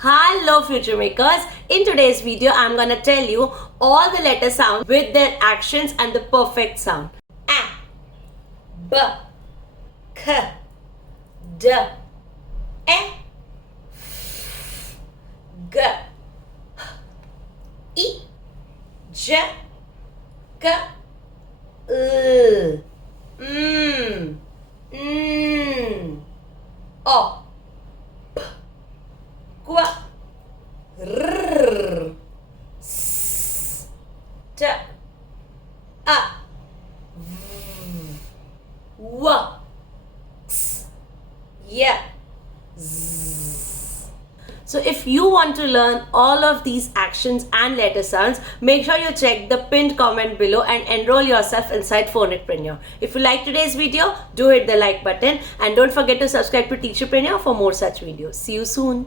Hello FutureMakers. In today's video, I'm gonna tell you all the letter sounds with their actions and the perfect sound. A, B, K, D, E, F, G, H, I, J, K, L, M, N, O, P, Q, R, S, T, A, V, W, X, Y, Z. So if you want to learn all of these actions and letter sounds, make sure you check the pinned comment below and enroll yourself inside TeacherPreneur. If you like today's video, do hit the like button and don't forget to subscribe to TeacherPreneur for more such videos. See you soon.